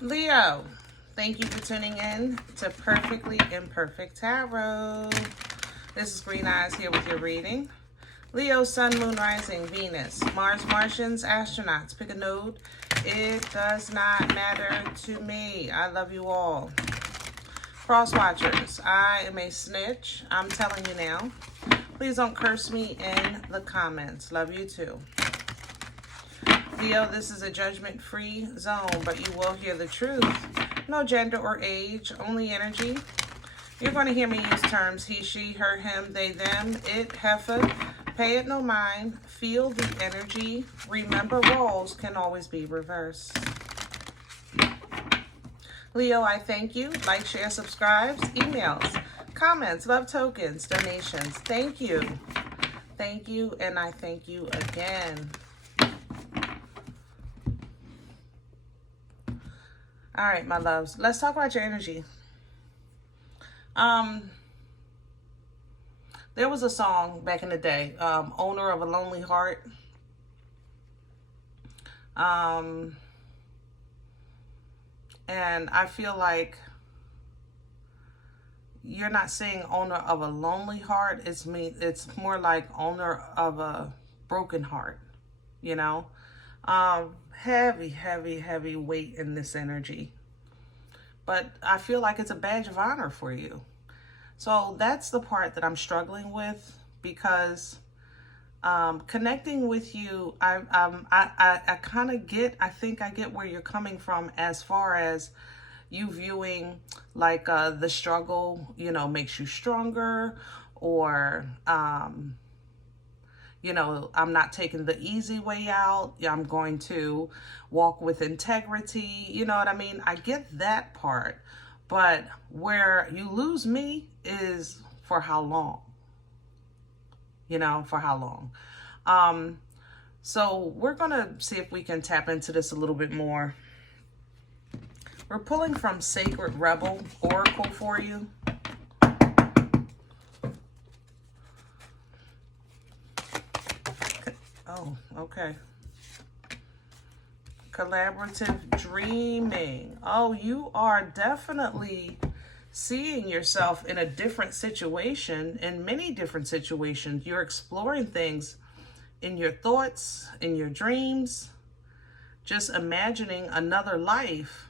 Leo, thank you for tuning in to Perfectly Imperfect Tarot. This is Green Eyes here with your reading. Leo, Sun, Moon, Rising, Venus, Mars, Martians, astronauts. Pick a node. It does not matter to me. I love you all. Cross watchers, I am a snitch. I'm telling you now. Please don't curse me in the comments. Love you too. Leo, this is a judgment-free zone, but you will hear the truth. No gender or age, only energy. You're going to hear me use terms he, she, her, him, they, them, it, heifer. Pay it no mind. Feel the energy. Remember, roles can always be reversed. Leo, I thank you. Like, share, subscribes, emails, comments, love tokens, donations. Thank you. Thank you, and I thank you again. All right, my loves, let's talk about your energy. There was a song back in the day, Owner of a Lonely Heart. And I feel like you're not saying owner of a lonely heart. It's more like owner of a broken heart, you know? Heavy, heavy, heavy weight in this energy. But I feel like it's a badge of honor for you. So that's the part that I'm struggling with, because connecting with you, I kind of get, I think I get where you're coming from as far as you viewing like the struggle, you know, makes you stronger, or you know, I'm not taking the easy way out. I'm going to walk with integrity. You know what I mean? I get that part. But where you lose me is for how long? You know, for how long? So we're going to see if we can tap into this a little bit more. We're pulling from Sacred Rebel Oracle for you. Oh, okay. Collaborative dreaming. Oh, you are definitely seeing yourself in a different situation, in many different situations. You're exploring things in your thoughts, in your dreams, just imagining another life.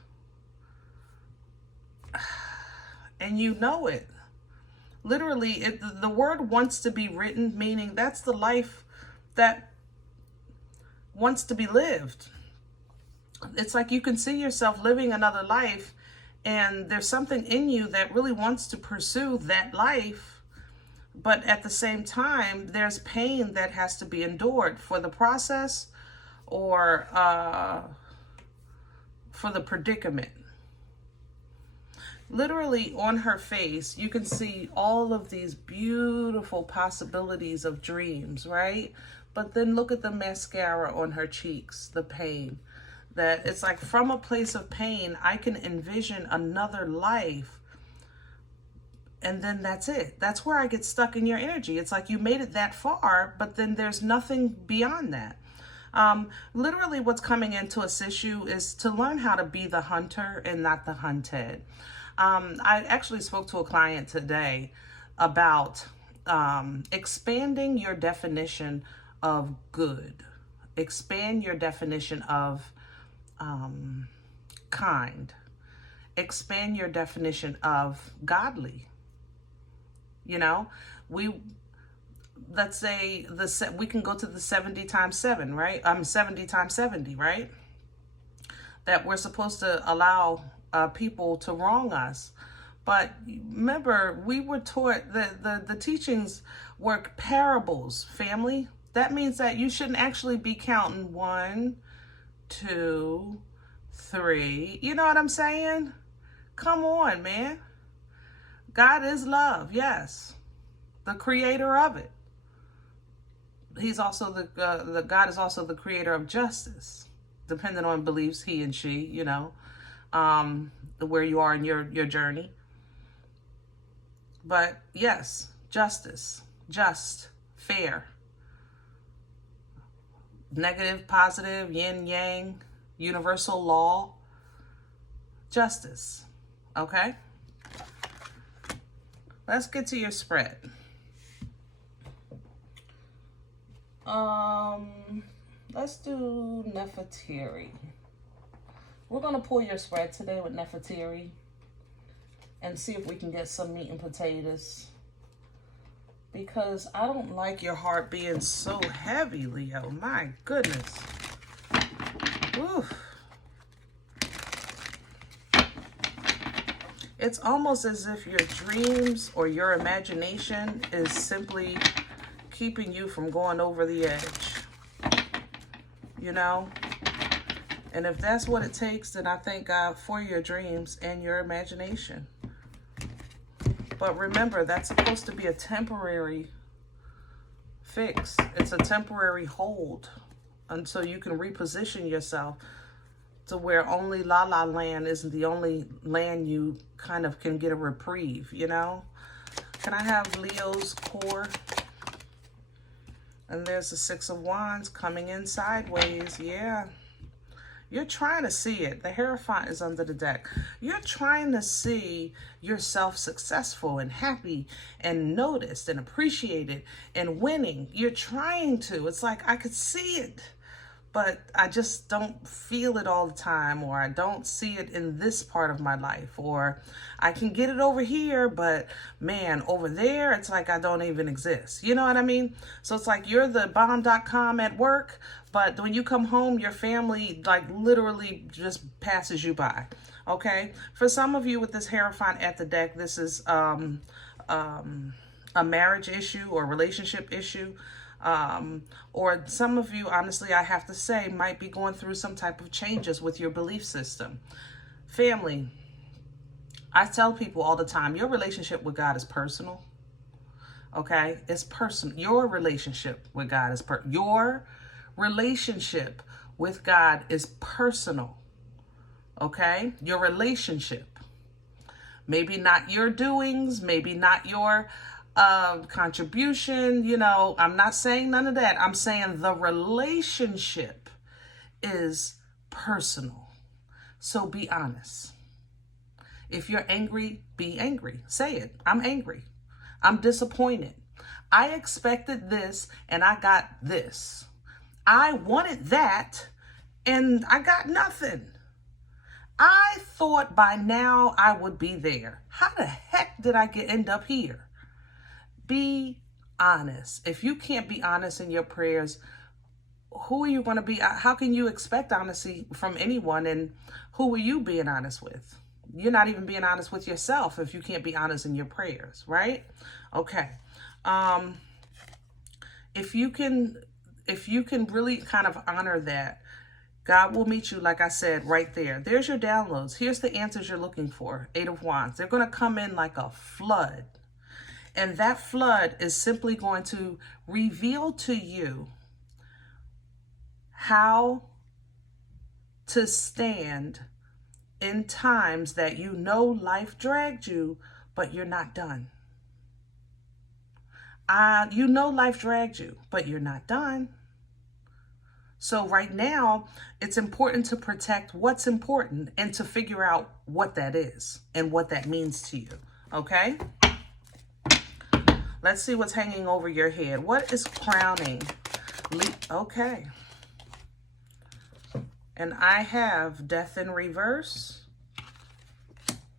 And you know it. Literally, the word wants to be written, meaning that's the life that wants to be lived. It's like you can see yourself living another life, and there's something in you that really wants to pursue that life, but at the same time there's pain that has to be endured for the process, or for the predicament. Literally on her face you can see all of these beautiful possibilities of dreams, right? But then look at the mascara on her cheeks, the pain. That it's like, from a place of pain, I can envision another life. And then that's it. That's where I get stuck in your energy. It's like you made it that far, but then there's nothing beyond that. Literally what's coming in to assist you is to learn how to be the hunter and not the hunted. I actually spoke to a client today about expanding your definition of good. Expand your definition of kind. Expand your definition of godly. You know, let's say we can go to the 70 times 7, right? 70 times 70, right? That we're supposed to allow people to wrong us. But remember, we were taught that the teachings were parables, family. That means that you shouldn't actually be counting 1, 2, 3. You know what I'm saying? Come on, man. God is love, yes. The creator of it. He's also the God is also the creator of justice, depending on beliefs, he and she, you know, where you are in your journey. But yes, justice, just, fair. Negative, positive, yin, yang, universal law. Justice. Okay? Let's get to your spread. Let's do Nefertiti. We're going to pull your spread today with Nefertiti and see if we can get some meat and potatoes. Because I don't like your heart being so heavy, Leo. My goodness. Oof. It's almost as if your dreams or your imagination is simply keeping you from going over the edge. You know? And if that's what it takes, then I thank God for your dreams and your imagination. But remember, that's supposed to be a temporary fix. It's a temporary hold until you can reposition yourself to where only La La Land isn't the only land you kind of can get a reprieve, you know? Can I have Leo's core? And there's the Six of Wands coming in sideways. Yeah. You're trying to see it. The Hierophant is under the deck. You're trying to see yourself successful and happy and noticed and appreciated and winning. You're trying to. It's like I could see it, but I just don't feel it all the time, or I don't see it in this part of my life, or I can get it over here, but man, over there, it's like I don't even exist. You know what I mean? So it's like you're the bomb.com at work, but when you come home, your family like literally just passes you by. Okay? For some of you with this Hierophant at the deck, this is a marriage issue or relationship issue. Or some of you, honestly, I have to say, might be going through some type of changes with your belief system. Family, I tell people all the time, your relationship with God is personal. Okay? It's personal. Your relationship with God is your relationship with God is personal. Okay? Your relationship. Maybe not your doings, maybe not your contribution, you know, I'm not saying none of that. I'm saying the relationship is personal. So be honest. If you're angry, be angry. Say it. I'm angry. I'm disappointed. I expected this and I got this. I wanted that and I got nothing. I thought by now I would be there. How the heck did I end up here? Be honest. If you can't be honest in your prayers, who are you going to be? How can you expect honesty from anyone? And who are you being honest with? You're not even being honest with yourself if you can't be honest in your prayers, right? Okay. If you can really kind of honor that, God will meet you, like I said, right there. There's your downloads. Here's the answers you're looking for. Eight of Wands. They're going to come in like a flood. And that flood is simply going to reveal to you how to stand in times that you know life dragged you, but you're not done. You know life dragged you, but you're not done. So right now, it's important to protect what's important and to figure out what that is and what that means to you. Okay? Let's see what's hanging over your head. What is crowning? Okay. And I have Death in reverse.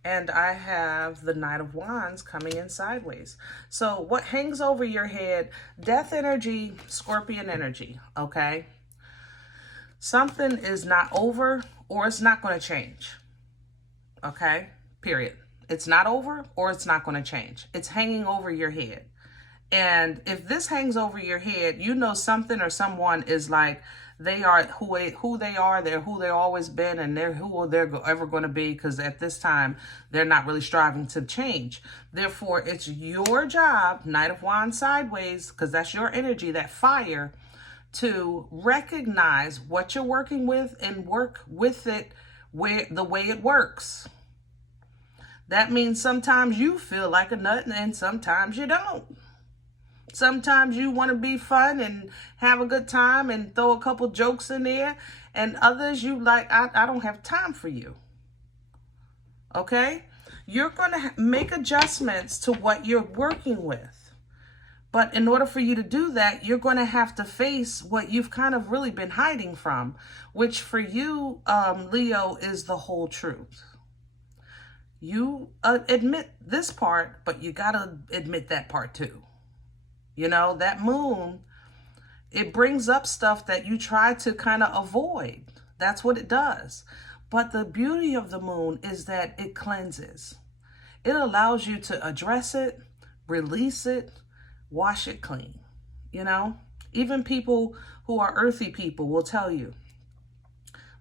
And I have the Knight of Wands coming in sideways. So what hangs over your head? Death energy, Scorpion energy. Okay. Something is not over or it's not going to change. Okay. Period. It's not over or it's not going to change. It's hanging over your head. And if this hangs over your head, you know something or someone is like, they are who they are, they're who they've always been, and they're who they're ever going to be, because at this time, they're not really striving to change. Therefore, it's your job, Knight of Wands sideways, because that's your energy, that fire, to recognize what you're working with and work with it the way it works. That means sometimes you feel like a nut and sometimes you don't. Sometimes you want to be fun and have a good time and throw a couple jokes in there. And others you like, I don't have time for you. okay? You're going to make adjustments to what you're working with. But in order for you to do that, you're going to have to face what you've kind of really been hiding from, which for you, Leo, is the whole truth. You admit this part, but you got to admit that part too. You know, that moon, it brings up stuff that you try to kind of avoid. That's what it does. But the beauty of the moon is that it cleanses. It allows you to address it, release it, wash it clean. You know, even people who are earthy people will tell you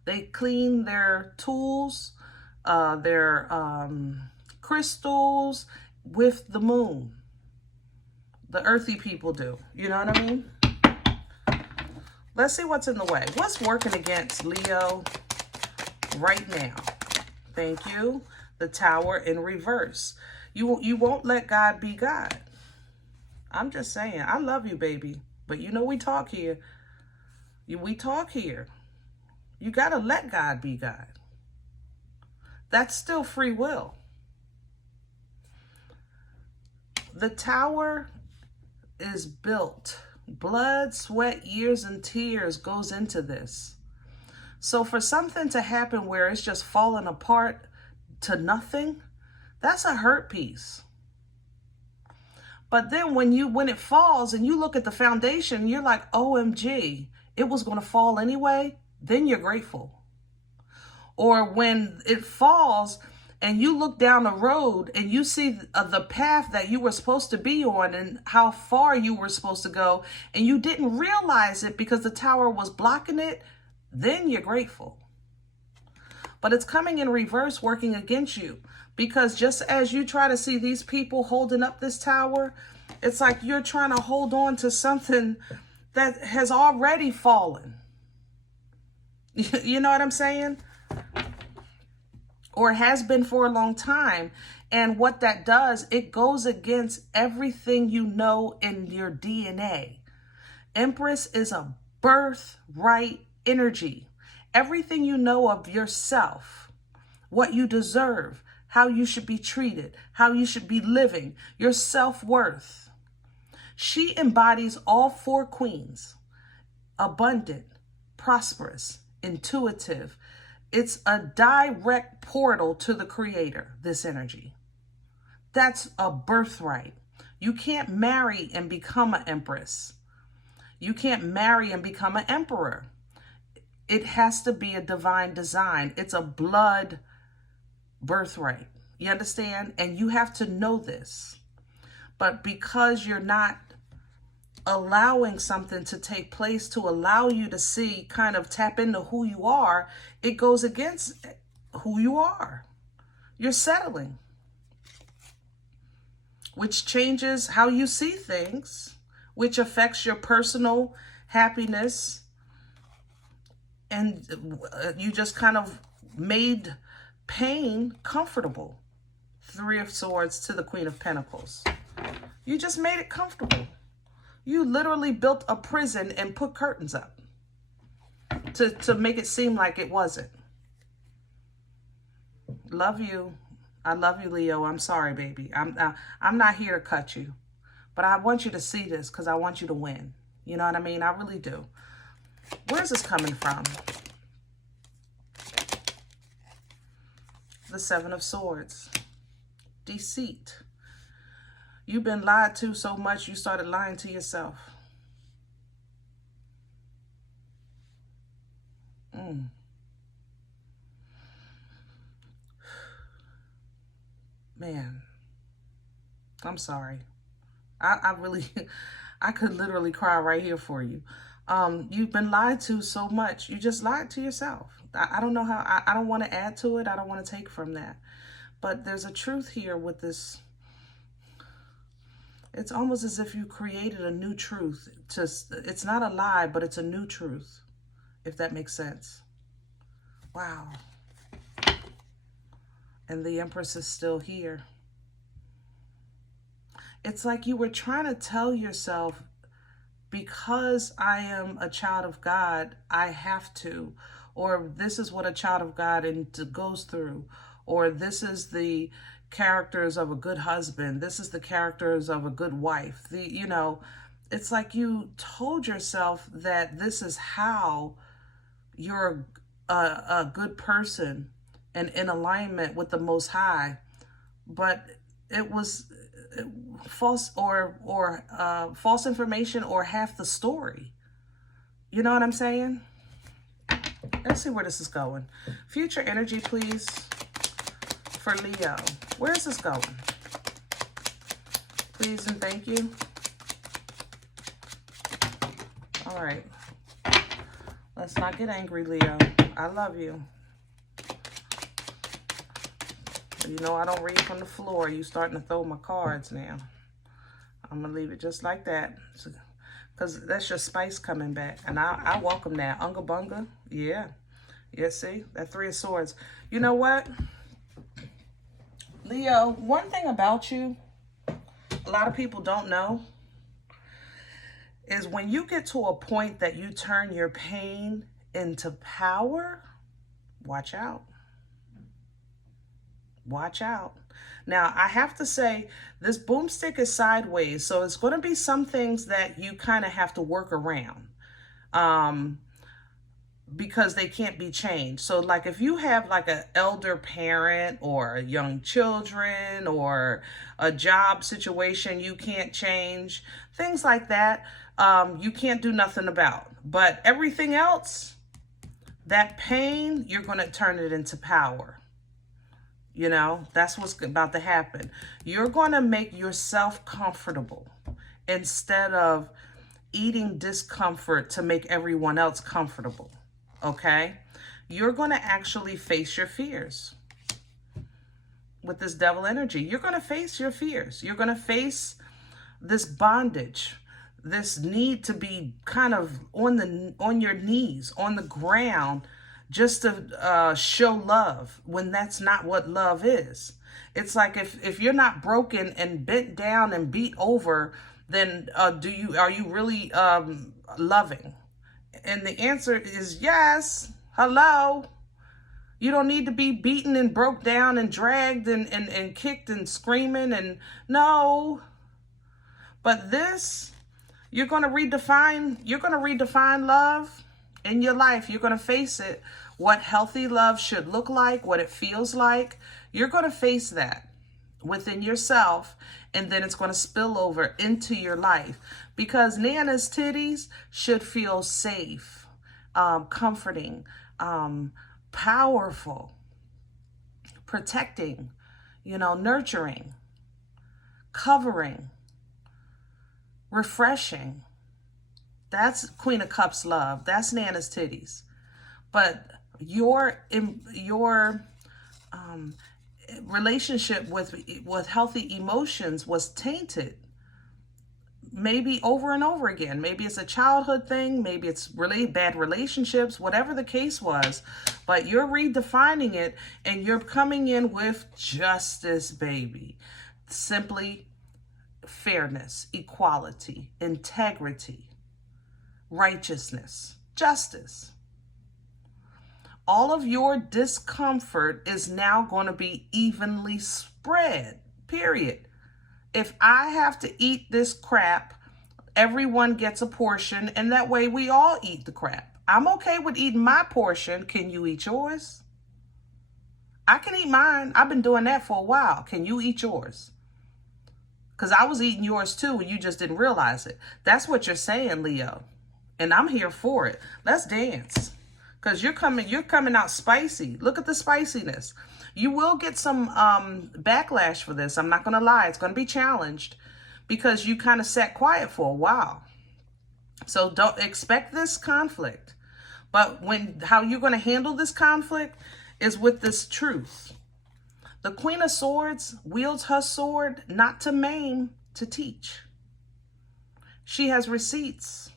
they clean their tools, their crystals with the moon. The earthy people do. You know what I mean? Let's see what's in the way. What's working against Leo right now? Thank you. The Tower in reverse. You won't let God be God. I'm just saying. I love you, baby. But you know we talk here. We talk here. You got to let God be God. That's still free will. The Tower is built. Blood, sweat, years, and tears goes into this. So for something to happen where it's just falling apart to nothing, that's a hurt piece. But then when it falls and you look at the foundation, you're like, OMG, it was going to fall anyway, then you're grateful. Or when it falls and you look down the road and you see the path that you were supposed to be on and how far you were supposed to go, and you didn't realize it because the tower was blocking it, then you're grateful. But it's coming in reverse, working against you. Because just as you try to see these people holding up this tower, it's like you're trying to hold on to something that has already fallen. You know what I'm saying? Or has been for a long time. And what that does, it goes against everything you know in your DNA. Empress is a birthright energy. Everything you know of yourself, what you deserve, how you should be treated, how you should be living, your self-worth. She embodies all four queens: abundant, prosperous, intuitive. It's a direct portal to the creator, this energy. That's a birthright. You can't marry and become an empress. You can't marry and become an emperor. It has to be a divine design. It's a blood birthright. You understand? And you have to know this. But because you're not allowing something to take place to allow you to see, kind of tap into who you are, it goes against who you are. You're settling, which changes how you see things, which affects your personal happiness. And you just kind of made pain comfortable. Three of Swords to the Queen of Pentacles. You just made it comfortable. You literally built a prison and put curtains up to make it seem like it wasn't. Love you. I love you, Leo. I'm sorry, baby. I'm not here to cut you. But I want you to see this because I want you to win. You know what I mean? I really do. Where's this coming from? The Seven of Swords. Deceit. You've been lied to so much, you started lying to yourself. Man, I'm sorry. I really, I could literally cry right here for you. You've been lied to so much. You just lied to yourself. I don't know how, I don't want to add to it. I don't want to take from that. But there's a truth here with this. It's almost as if you created a new truth. It's not a lie, but it's a new truth, if that makes sense. Wow. And the Empress is still here. It's like you were trying to tell yourself, because I am a child of God, I have to. Or this is what a child of God goes through. or this is the characters of a good husband, this is the characters of a good wife. You know, it's like you told yourself that this is how you're a good person and in alignment with the Most High, but it was false or false information or half the story. You know what I'm saying? Let's see where this is going. Future energy, please, for Leo. Where is this going? Please and thank you. All right. Let's not get angry, Leo. I love you. You know I don't read from the floor. You starting to throw my cards now. I'm going to leave it just like that. Because that's your spice coming back. And I welcome that. Unga bunga. Yeah. Yeah, see? That Three of Swords. You know what? Leo, one thing about you, a lot of people don't know, is when you get to a point that you turn your pain into power, watch out. Watch out. Now, I have to say, this boomstick is sideways, so it's going to be some things that you kind of have to work around because they can't be changed. So, like, if you have, like, an elder parent or young children or a job situation you can't change, things like that, you can't do nothing about. But everything else, that pain, you're going to turn it into power. You know, that's what's about to happen. You're going to make yourself comfortable instead of eating discomfort to make everyone else comfortable. Okay? You're going to actually face your fears with this devil energy. You're going to face your fears. You're going to face this bondage, this need to be kind of on your knees, on the ground, just to show love when that's not what love is. It's like if you're not broken and bent down and beat over, then are you really loving? And the answer is yes. Hello. You don't need to be beaten and broke down and dragged and kicked and screaming and no. But this, you're going to redefine love in your life. You're going to face it. What healthy love should look like, what it feels like. You're going to face that within yourself, and then it's going to spill over into your life, because Nana's titties should feel safe, comforting, powerful, protecting, you know, nurturing, covering, refreshing. That's Queen of Cups love. That's Nana's titties. But your relationship with healthy emotions was tainted, maybe over and over again. Maybe it's a childhood thing, maybe it's really bad relationships, whatever the case was, but you're redefining it and you're coming in with justice, baby. Simply fairness, equality, integrity, righteousness, justice. All of your discomfort is now going to be evenly spread, period. If I have to eat this crap, everyone gets a portion, and that way we all eat the crap. I'm okay with eating my portion. Can you eat yours? I can eat mine. I've been doing that for a while. Can you eat yours? Because I was eating yours too, and you just didn't realize it. That's what you're saying, Leo. And I'm here for it. Let's dance. Because you're coming out spicy. Look at the spiciness. You will get some backlash for this. I'm not going to lie. It's going to be challenged because you kind of sat quiet for a while. So don't expect this conflict. But how you're going to handle this conflict is with this truth. The Queen of Swords wields her sword not to maim, to teach. She has receipts.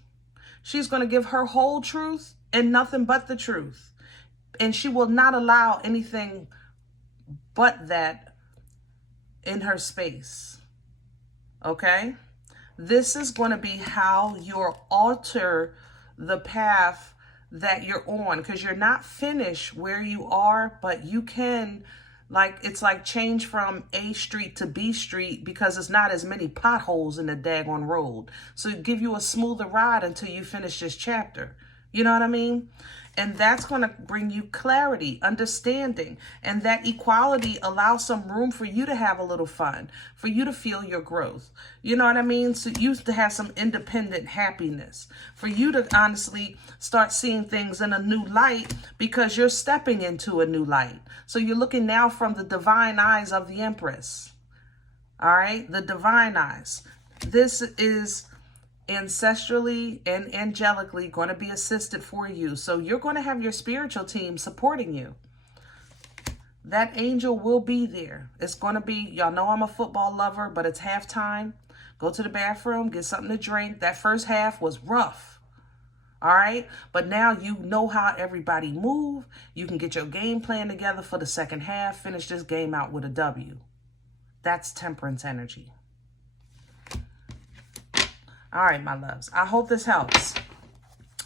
She's going to give her whole truth and nothing but the truth. And she will not allow anything but that in her space. Okay? This is going to be how you'll alter the path that you're on, because you're not finished where you are, but you can Like, it's like change from A street to B street because it's not as many potholes in the daggone road. So it give you a smoother ride until you finish this chapter. You know what I mean? And that's going to bring you clarity, understanding. And that equality allows some room for you to have a little fun, for you to feel your growth. You know what I mean? So you to have some independent happiness, for you to honestly start seeing things in a new light because you're stepping into a new light. So you're looking now from the divine eyes of the Empress. All right? The divine eyes. This is ancestrally and angelically going to be assisted for you. So you're going to have your spiritual team supporting you. That angel will be there. It's going to be, y'all know I'm a football lover, but it's halftime. Go to the bathroom, get something to drink. That first half was rough. All right. But now you know how everybody move. You can get your game plan together for the second half. Finish this game out with a W. That's temperance energy. All right, my loves. I hope this helps.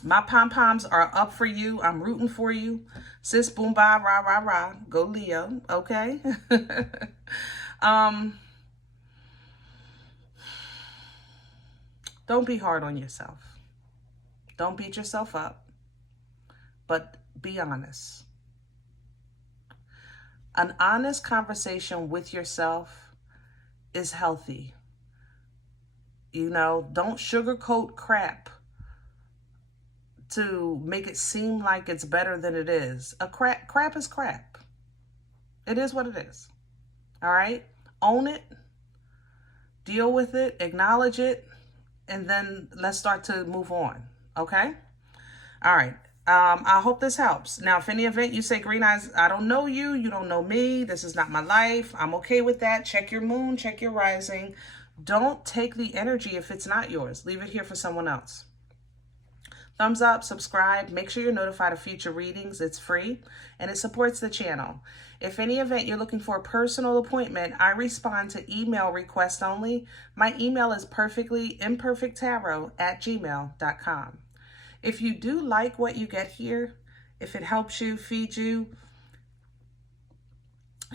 My pom-poms are up for you. I'm rooting for you. Sis, boom, bye, rah, rah, rah. Go Leo, okay? Don't be hard on yourself. Don't beat yourself up. But be honest. An honest conversation with yourself is healthy. You know, don't sugarcoat crap to make it seem like it's better than it is. Crap is crap. It is what it is. All right? Own it. Deal with it. Acknowledge it. And then let's start to move on. Okay? All right. I hope this helps. Now, if any event you say, Green Eyes, I don't know you. You don't know me. This is not my life. I'm okay with that. Check your moon. Check your rising. Don't take the energy if it's not yours. Leave it here for someone else. Thumbs up, subscribe. Make sure you're notified of future readings. It's free and it supports the channel. If any event you're looking for a personal appointment, I respond to email requests only. My email is perfectlyimperfecttarot@gmail.com. If you do like what you get here, if it helps you, feed you,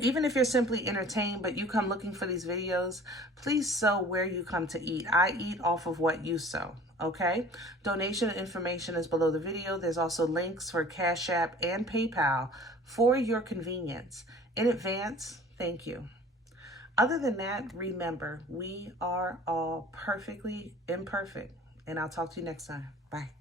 even if you're simply entertained, but you come looking for these videos, please sow where you come to eat. I eat off of what you sow, okay? Donation information is below the video. There's also links for CashApp and PayPal for your convenience. In advance, thank you. Other than that, remember, we are all perfectly imperfect. And I'll talk to you next time. Bye.